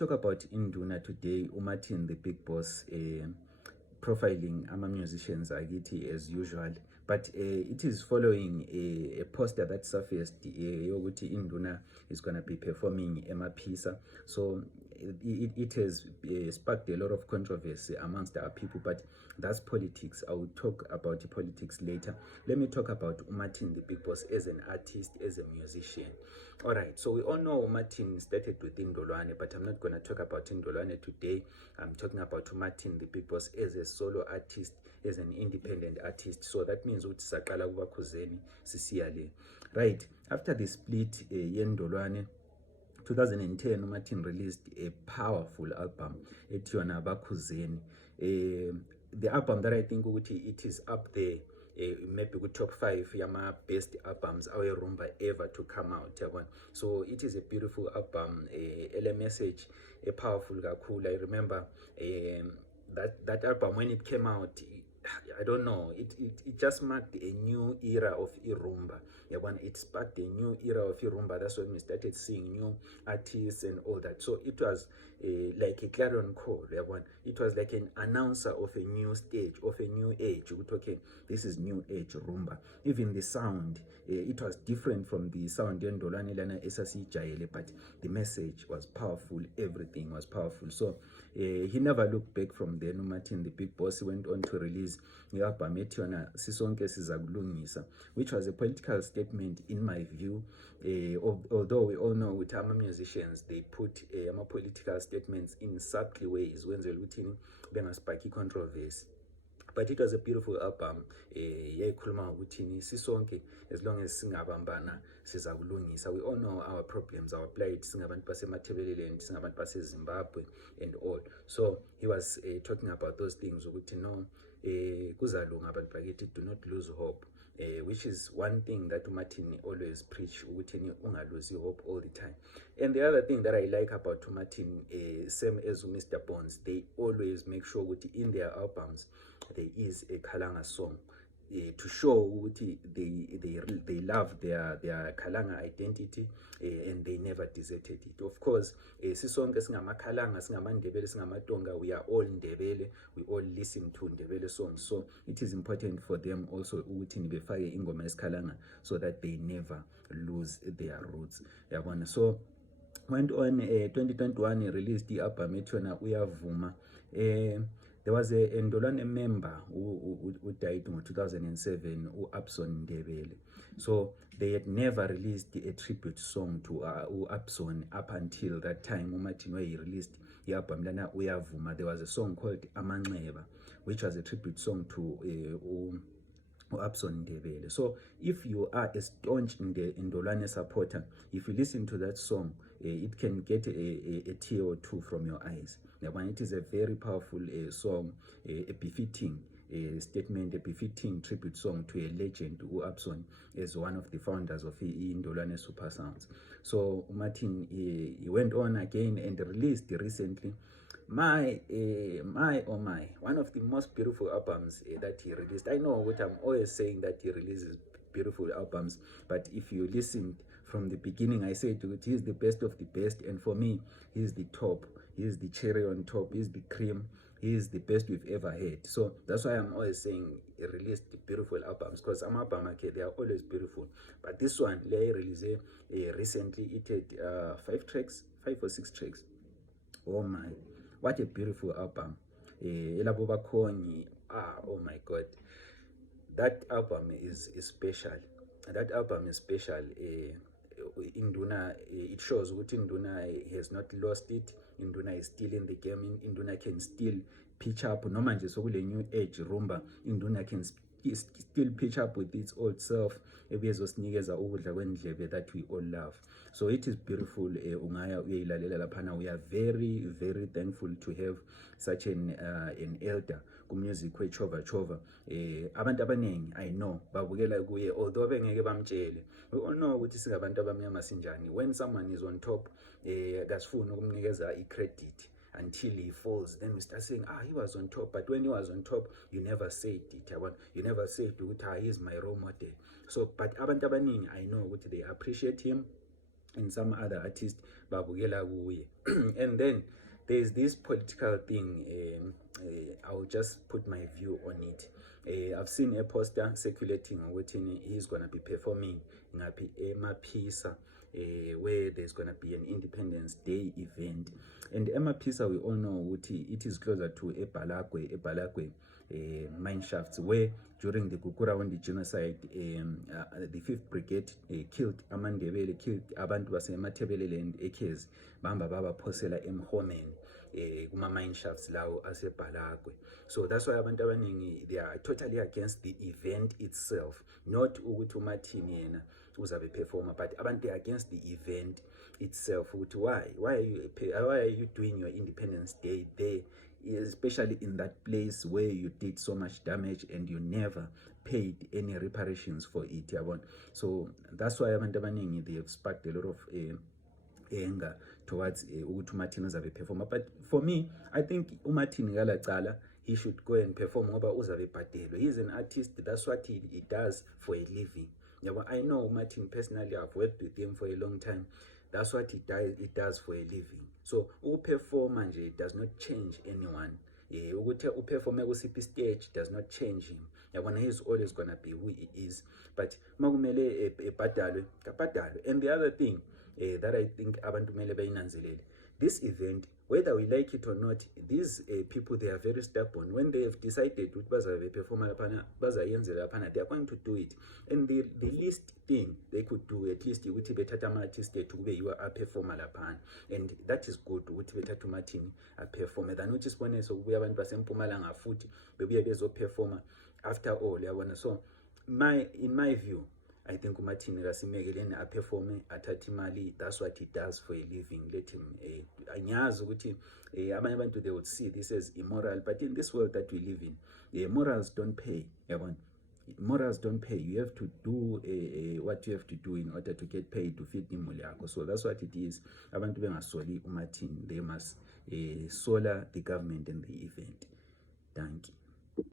talk about Induna today. Umartin the Big Boss, profiling musicians akithi as usual, but it is following a poster that surfaced yokuthi Induna is going to be performing Emaphisa. So it has sparked a lot of controversy amongst our people, but that's politics. I will talk about the politics later. Let me talk about Umartin the Big Boss as an artist, as a musician. All right, so we all know Umartin started with Indolwane, but I'm not going to talk about Indolwane today. I'm talking about Umartin the Big Boss as a solo artist, as an independent artist. So that means uthi saqala kuba Khuzeni sisiya le. Right, after the split yeNdolwane 2010, Umartin released a powerful album ethiwa Bakhuzeni. The album that I think it is up there, maybe good top 5 yama best albums our rumba ever to come out. So it is a beautiful album, a message, a powerful kakhulu. I remember that album when it came out, I don't know, it just marked a new era of Irumba. It sparked a new era of Irumba. That's when we started seeing new artists and all that. So it was like a clarion call. It was like an announcer of a new stage, of a new age. Okay, this is new age Rumba. Even the sound, it was different from the sound in Dolani Lana SSC Jayele, but the message was powerful. Everything was powerful. So he never looked back from there. Umartin the Big Boss went on to release i-album ethiwa Sisonke Sizakulungisa, which was a political statement in my view. Although we all know with our musicians, they put political statements in subtle ways when they luthini bengasparki controversy. But it was a beautiful album. Yayikhuluma ukuthi sisonke, as long as singabambana sizakulungisa. We all know our problems, our plight, singabantu basemathebeleland, singabantu baseZimbabwe and all. So he was talking about those things ukuthi no, kuzalunga abantu bakithi, do not lose hope. Which is one thing that Umartin always preach, ukuthi ungaluzi hope all the time. And the other thing that I like about Umartin, same as Mr. Bones, they always make sure ukuthi in their albums there is a Kalanga song, to show they love their Kalanga identity, and they never deserted it. Of course, sisonke singamaKhalanga, singamandebele, singamaTonga, we are all Ndebele, we all listen to Ndebele songs. So it is important for them also ukuthi befake ingoma esiKhalanga so that they never lose their roots. So went on 2021, he released the album ethiwa Uyavuma. There was a Ndolwane member who died in 2007, Upson Ndebele. So they had never released a tribute song to Upson up until that time. Umartin, where he released the album lana Uyavuma, there was a song called Amanxeba, which was a tribute song to Upson Ndebele. So if you are a staunch Ndolwane supporter, if you listen to that song, it can get a tear or two from your eyes. It is a very powerful song, a befitting statement, a befitting tribute song to a legend, Upson, as one of the founders of Ndolwane Super Sounds. So Umartin, he went on again and released recently my one of the most beautiful albums that he released. I know what I'm always saying, that he releases beautiful albums, but if you listened from the beginning, I said he's the best of the best, and for me, he's the top, he's the cherry on top, he's the cream, he's the best we've ever had. So that's why I'm always saying he released beautiful albums, because they are always beautiful. But this one, he released recently, it had 5 or 6 tracks. Oh my, what a beautiful album. Oh my God, that album is special. That album is special. Induna, it shows what Induna has not lost it. Induna is still in the game. Induna can still pitch up. No man just a new age rumba. Induna can still pitch up with its old self. That we all love. So it is beautiful. We are very, very thankful to have such an elder music chova. Abantu abaningi, I know, babukela kuye, although bengeke bamtshele. We all know ukuthi singabantu abamnyama sinjani. When someone is on top, kasifuna ukumnikeza i-credit until he falls, then we start saying, he was on top. But when he was on top, you never said it. You never said he is my role model. So, but abantu abaningi, I know what they appreciate him. and some other artists babukela kuye. And then there's this political thing. I'll just put my view on it. I've seen a poster circulating ukuthi he's gonna be performing ngaphi eMaphisa, where there's gonna be an Independence Day event. And eMaphisa, we all know ukuthi it is closer to eBalagwe mine shafts, where during the Gukurahundi genocide, the 5th Brigade killed Amandebele, killed abantu basemathebelele and Ekezi, bamba babaphosela emhomeni kuma mine shafts lawo aseBalagwe. So that's why abantu abaningi, they are totally against the event itself, not ukuthi uMartin yena uzabe performer, but abantu are against the event itself. Why are you doing your Independence Day there, especially in that place where you did so much damage and you never paid any reparations for it, yabona? So that's why abantu abaningi, they have sparked a lot of anger towards ukuthi uMartin uzabe performer. But for me, I think uMartin ngalacala he should go and perform ngoba uzabe bhadelwe. He's an artist, that's what he does for a living. Yeah, I know Martin personally, I've worked with him for a long time. That's what he does for a living. So perform nje does not change anyone. Ukuthi perform kusiphi stage does not change him. Yabona, he's always gonna be who he is. But makumele ebhadalwe kabhadalwe. And the other thing that I think abantu kumele bayinanzelele, this event, whether we like it or not, these people, they are very stubborn. When they have decided to perform lapana, they are going to do it. And the least thing they could do, at least, ukuthi bethatha ama-artist kube yiwo aperforma lapana. And that is good, ukuthi bethatha uMartin aperforme, than ukuthi sibone sokubuya abantu basempumalanga futhi bebuye bezoperforma after all, yabona. So in my view, I think uMartin kaSimekeleni aperforme, athathe imali. That's what he does for a living. Let him. Anyazi ukuthi abanye abantu, they would see this as immoral, but in this world that we live in, morals don't pay. Yabona, morals don't pay. You have to do what you have to do in order to get paid to feed imuli yakho. So that's what it is. Abantu bengasoli uMartin, they must sola the government and the event. Thank you.